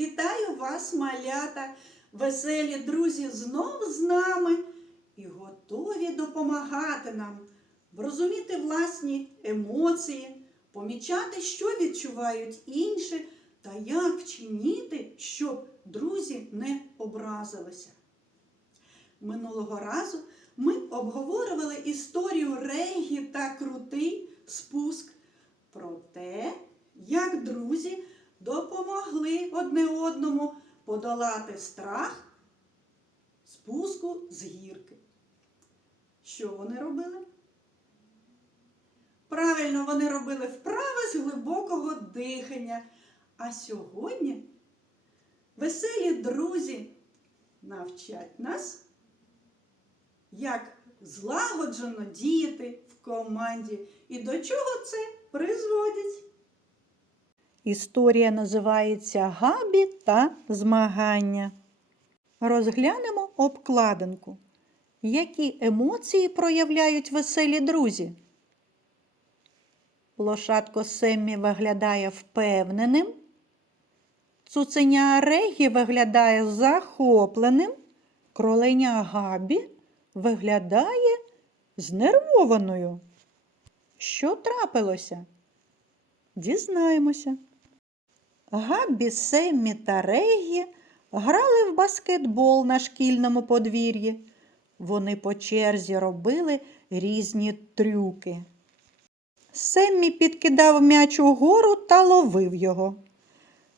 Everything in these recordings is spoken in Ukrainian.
Вітаю вас, малята, веселі друзі, знов з нами і готові допомагати нам розуміти власні емоції, помічати, що відчувають інші, та як вчинити, щоб друзі не образилися. Минулого разу ми обговорювали історію Регі та крутий спуск про те, як друзі допомогли одне одному подолати страх спуску з гірки. Що вони робили? Правильно, вони робили вправи з глибокого дихання. А сьогодні веселі друзі навчать нас, як злагоджено діяти в команді і до чого це призводить. Історія називається Габі та змагання. Розглянемо обкладинку. Які емоції проявляють веселі друзі? Лошадко Семмі виглядає впевненим. Цуценя Регі виглядає захопленим. Кроленя Габі виглядає знервованою. Що трапилося? Дізнаємося. Габбі, Семмі та Регі грали в баскетбол на шкільному подвір'ї. Вони по черзі робили різні трюки. Семмі підкидав м'яч угору та ловив його.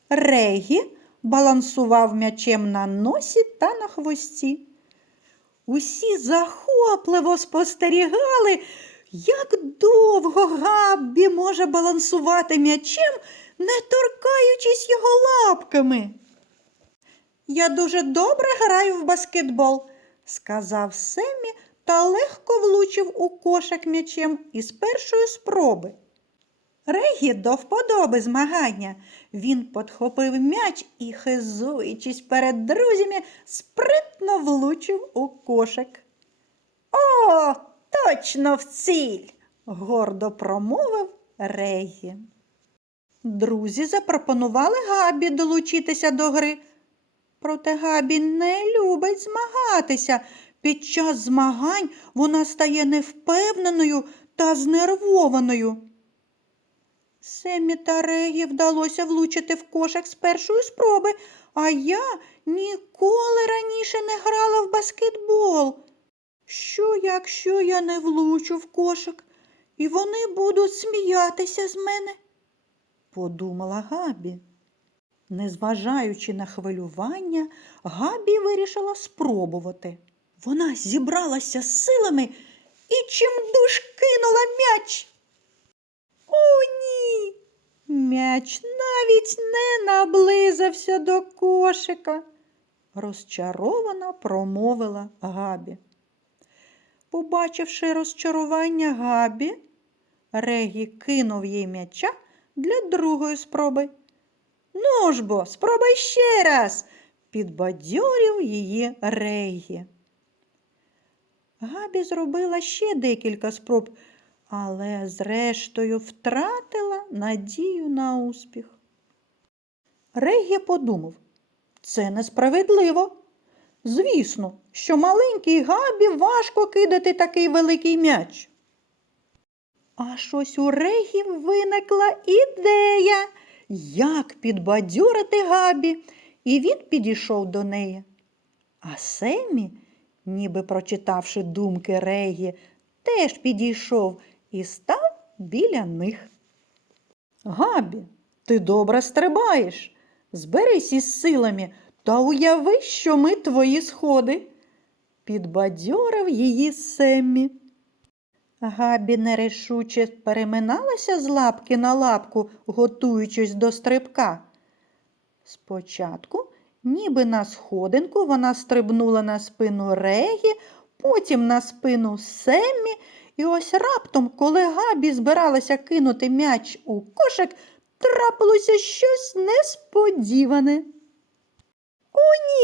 Регі балансував м'ячем на носі та на хвості. Усі захопливо спостерігали, як довго Габбі може балансувати м'ячем, не торкаючись його лапками. Я дуже добре граю в баскетбол, сказав Семі та легко влучив у кошик м'ячем із першої спроби. Регі до вподоби змагання. Він подхопив м'яч і, хизуючись перед друзями, спритно влучив у кошик. О, точно в ціль, гордо промовив Регі. Друзі запропонували Габі долучитися до гри. Проте Габі не любить змагатися. Під час змагань вона стає невпевненою та знервованою. Семі та Регі вдалося влучити в кошик з першої спроби, а я ніколи раніше не грала в баскетбол. Що, якщо я не влучу в кошик, і вони будуть сміятися з мене? Подумала Габі. Незважаючи на хвилювання, Габі вирішила спробувати. Вона зібралася з силами і чимдуж кинула м'яч. О, ні! М'яч навіть не наблизився до кошика, розчаровано промовила Габі. Побачивши розчарування Габі, Регі кинув їй м'яча для другої спроби. Ну ж бо, спробуй ще раз, підбадьорив її Регі. Габі зробила ще декілька спроб, але зрештою втратила надію на успіх. Регі подумав, це несправедливо. Звісно, що маленькій Габі важко кидати такий великий м'яч. Аж ось у Регі виникла ідея, як підбадьорити Габі, і він підійшов до неї. А Семі, ніби прочитавши думки Регі, теж підійшов і став біля них. Габі, ти добре стрибаєш. Зберись із силами та уяви, що ми твої сходи. Підбадьорив її Семмі. Габі нерішуче переминалася з лапки на лапку, готуючись до стрибка. Спочатку, ніби на сходинку, вона стрибнула на спину Регі, потім на спину Семмі, і ось раптом, коли Габі збиралася кинути м'яч у кошик, трапилося щось несподіване. О,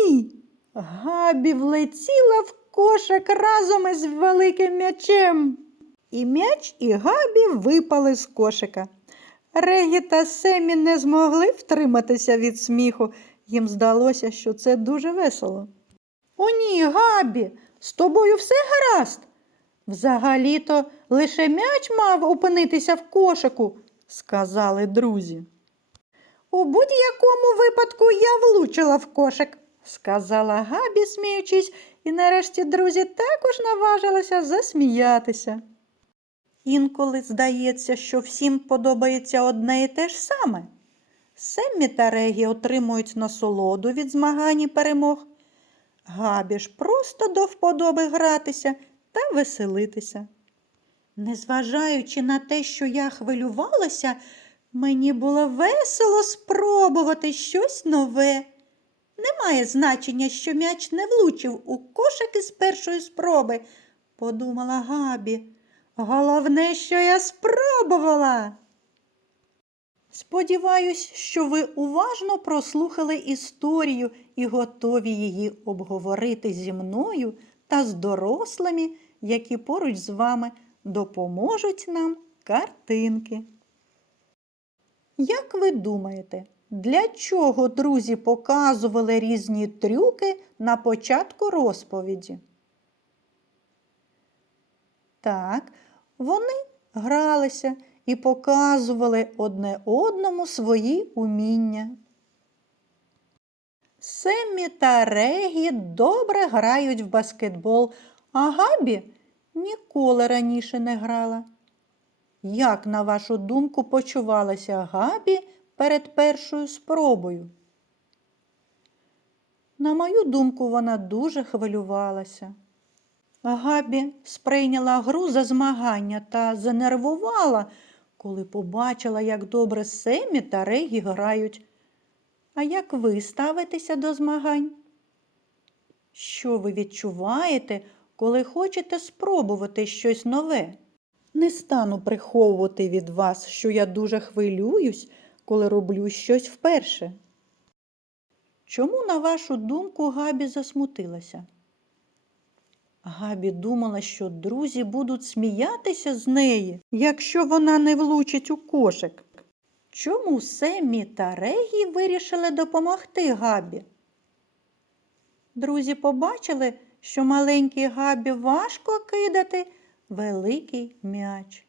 ні! Габі влетіла в кошик разом із великим м'ячем. І м'яч, і Габі випали з кошика. Регі та Семі не змогли втриматися від сміху. Їм здалося, що це дуже весело. О, ні, Габі, з тобою все гаразд. Взагалі-то лише м'яч мав опинитися в кошику, сказали друзі. У будь-якому випадку я влучила в кошик, сказала Габі, сміючись, і нарешті друзі також наважилися засміятися. Інколи здається, що всім подобається одне і те ж саме. Семмі та Регі отримують насолоду від змагань і перемог. Габі ж просто до вподоби гратися та веселитися. Незважаючи на те, що я хвилювалася, мені було весело спробувати щось нове. Немає значення, що м'яч не влучив у кошик із першої спроби, подумала Габі. Головне, що я спробувала. Сподіваюсь, що ви уважно прослухали історію і готові її обговорити зі мною та з дорослими, які поруч з вами допоможуть нам картинки. Як ви думаєте, для чого друзі показували різні трюки на початку розповіді? Так, вони гралися і показували одне одному свої уміння. Семмі та Регі добре грають в баскетбол, а Габі ніколи раніше не грала. Як, на вашу думку, почувалася Габі перед першою спробою? На мою думку, вона дуже хвилювалася. Габі сприйняла гру за змагання та занервувала, коли побачила, як добре Семі та Регі грають. А як ви ставитеся до змагань? Що ви відчуваєте, коли хочете спробувати щось нове? Не стану приховувати від вас, що я дуже хвилююсь, коли роблю щось вперше. Чому, на вашу думку, Габі засмутилася? Габі думала, що друзі будуть сміятися з неї, якщо вона не влучить у кошик. Чому Семі та Регі вирішили допомогти Габі? Друзі побачили, що маленькій Габі важко кидати великий м'яч.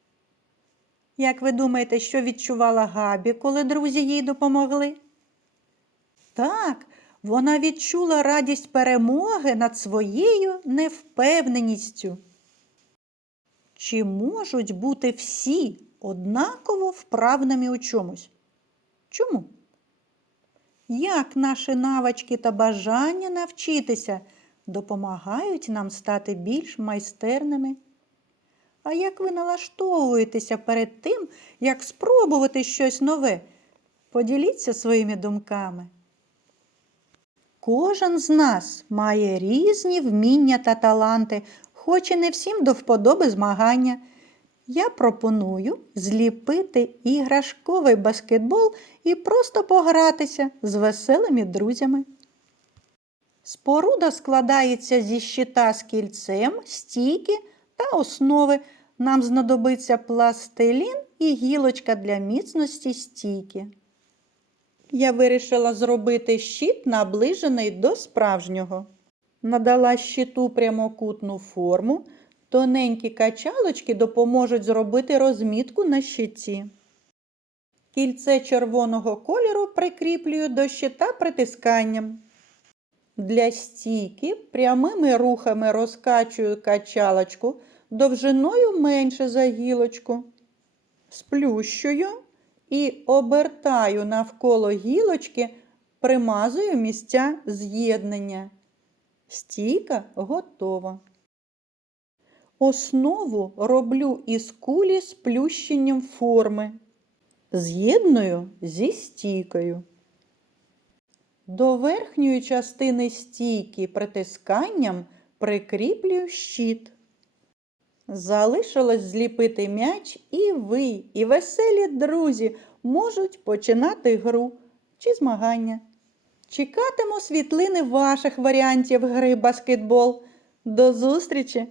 Як ви думаєте, що відчувала Габі, коли друзі їй допомогли? Так, вона відчула радість перемоги над своєю невпевненістю. Чи можуть бути всі однаково вправними у чомусь? Чому? Як наші навички та бажання навчитися допомагають нам стати більш майстерними? А як ви налаштовуєтеся перед тим, як спробувати щось нове? Поділіться своїми думками. Кожен з нас має різні вміння та таланти, хоч і не всім до вподоби змагання. Я пропоную зліпити іграшковий баскетбол і просто погратися з веселими друзями. Споруда складається зі щита з кільцем, стійки та основи. Нам знадобиться пластилін і гілочка для міцності стійки. Я вирішила зробити щит, наближений до справжнього. Надала щиту прямокутну форму. Тоненькі качалочки допоможуть зробити розмітку на щиті. Кільце червоного кольору прикріплюю до щита притисканням. Для стійки прямими рухами розкачую качалочку довжиною менше за гілочку. Сплющую і обертаю навколо гілочки, примазую місця з'єднання. Стійка готова. Основу роблю із кулі з плющенням форми. З'єдную зі стійкою. До верхньої частини стійки притисканням прикріплюю щит. Залишилось зліпити м'яч, і ви, і веселі друзі можуть починати гру чи змагання. Чекатиму світлини ваших варіантів гри баскетбол. До зустрічі!